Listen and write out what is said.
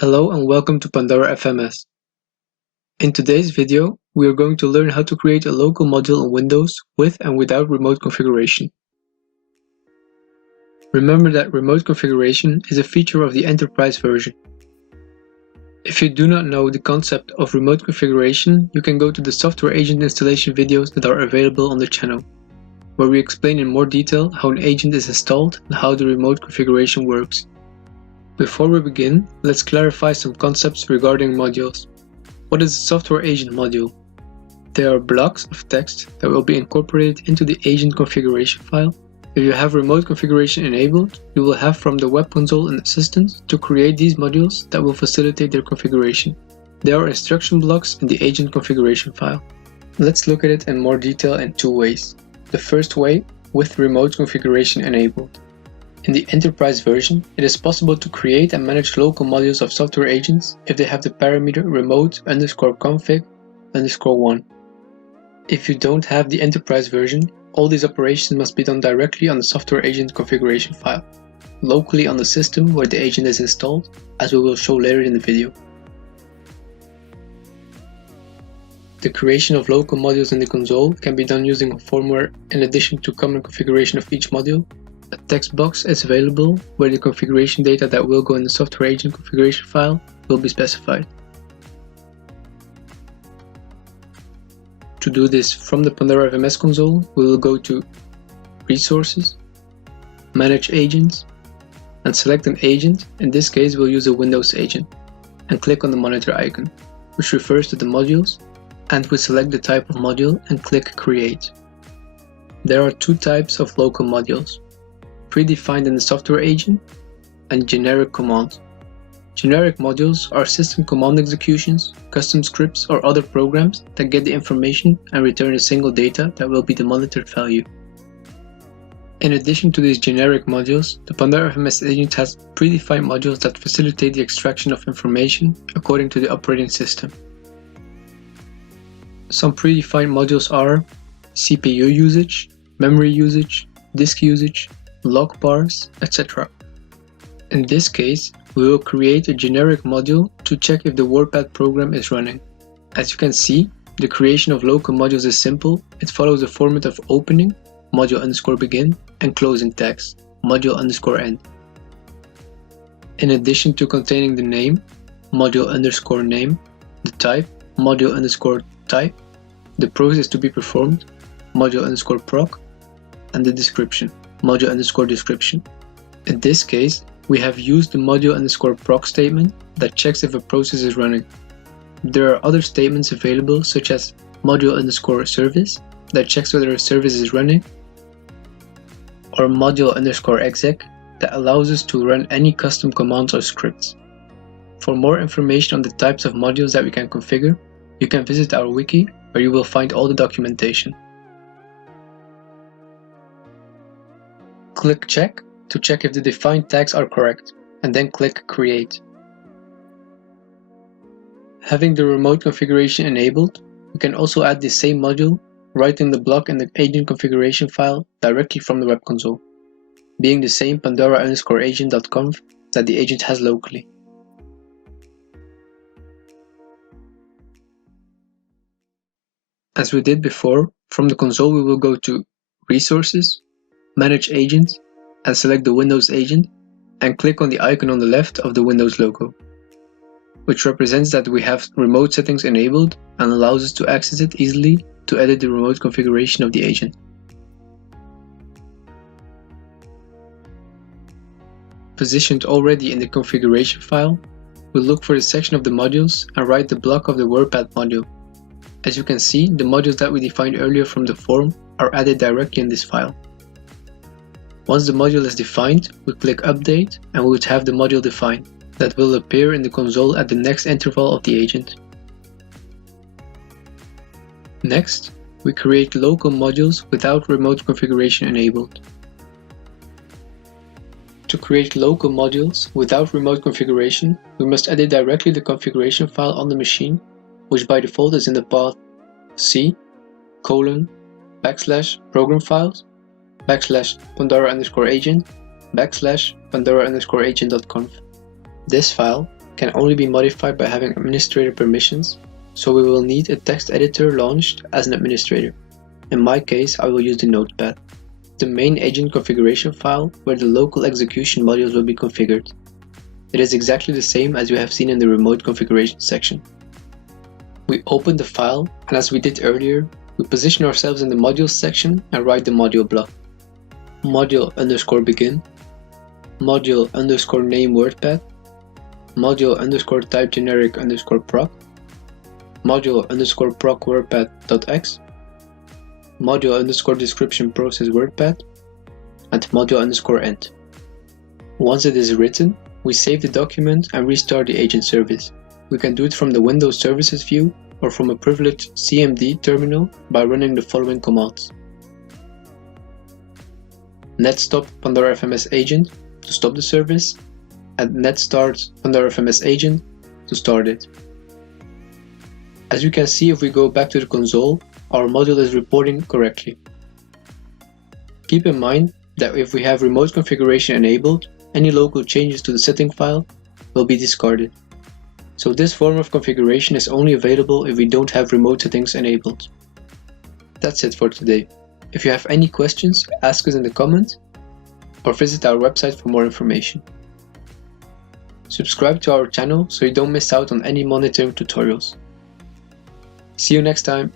Hello and welcome to Pandora FMS. In today's video, we are going to learn how to create a local module in Windows with and without remote configuration. Remember that remote configuration is a feature of the enterprise version. If you do not know the concept of remote configuration, you can go to the software agent installation videos that are available on the channel, where we explain in more detail how an agent is installed and how the remote configuration works. Before we begin, let's clarify some concepts regarding modules. What is a software agent module? They are blocks of text that will be incorporated into the agent configuration file. If you have remote configuration enabled, you will have from the web console an assistant to create these modules that will facilitate their configuration. There are instruction blocks in the agent configuration file. Let's look at it in more detail in two ways. The first way, with remote configuration enabled. In the enterprise version, it is possible to create and manage local modules of software agents if they have the parameter remote_config_1. If you don't have the enterprise version, all these operations must be done directly on the software agent configuration file, locally on the system where the agent is installed, as we will show later in the video. The creation of local modules in the console can be done using a form where, in addition to common configuration of each module, a text box is available where the configuration data that will go in the software agent configuration file will be specified. To do this from the Pandora FMS console, we will go to Resources, Manage Agents, and select an agent. In this case, we'll use a Windows agent, and click on the monitor icon, which refers to the modules, and we select the type of module and click Create. There are two types of local modules: predefined in the software agent, and generic commands. Generic modules are system command executions, custom scripts or other programs that get the information and return a single data that will be the monitored value. In addition to these generic modules, the Pandora FMS agent has predefined modules that facilitate the extraction of information according to the operating system. Some predefined modules are CPU usage, memory usage, disk usage, log bars, etc. In this case, we will create a generic module to check if the WordPad program is running. As you can see, the creation of local modules is simple. It follows the format of opening, module_begin, and closing tags, module_end. In addition to containing the name, module_name, the type, module_type, the process to be performed, module_proc, and the description, module_description. In this case, we have used the module_proc statement that checks if a process is running. There are other statements available such as module_service that checks whether a service is running, or module_exec that allows us to run any custom commands or scripts. For more information on the types of modules that we can configure, you can visit our wiki where you will find all the documentation. Click Check to check if the defined tags are correct, and then click Create. Having the remote configuration enabled, we can also add the same module, writing the block in the agent configuration file directly from the web console, being the same pandora_agent.conf that the agent has locally. As we did before, from the console we will go to Resources, Manage Agents, and select the Windows agent, and click on the icon on the left of the Windows logo, which represents that we have remote settings enabled and allows us to access it easily to edit the remote configuration of the agent. Positioned already in the configuration file, we'll look for the section of the modules and write the block of the WordPad module. As you can see, the modules that we defined earlier from the form are added directly in this file. Once the module is defined, we click Update and we would have the module defined that will appear in the console at the next interval of the agent. Next, we create local modules without remote configuration enabled. To create local modules without remote configuration, we must edit directly the configuration file on the machine, which by default is in the path C:\program files /Pandora_agent /Pandora_agent.conf. This file can only be modified by having administrator permissions, so we will need a text editor launched as an administrator. In my case, I will use the Notepad, the main agent configuration file where the local execution modules will be configured. It is exactly the same as you have seen in the remote configuration section. We open the file, and as we did earlier, we position ourselves in the modules section and write the module block. Module_begin, module_name WordPad, module_type generic_proc, module_proc WordPad.x, module_description process WordPad, and module_end. Once it is written, we save the document and restart the agent service. We can do it from the Windows Services view or from a privileged CMD terminal by running the following commands. netstop Pandora FMS agent to stop the service, and netstart Pandora FMS agent to start it. As you can see, if we go back to the console, our module is reporting correctly. Keep in mind that if we have remote configuration enabled, any local changes to the setting file will be discarded. So this form of configuration is only available if we don't have remote settings enabled. That's it for today. If you have any questions, ask us in the comments or visit our website for more information. Subscribe to our channel so you don't miss out on any monitoring tutorials. See you next time.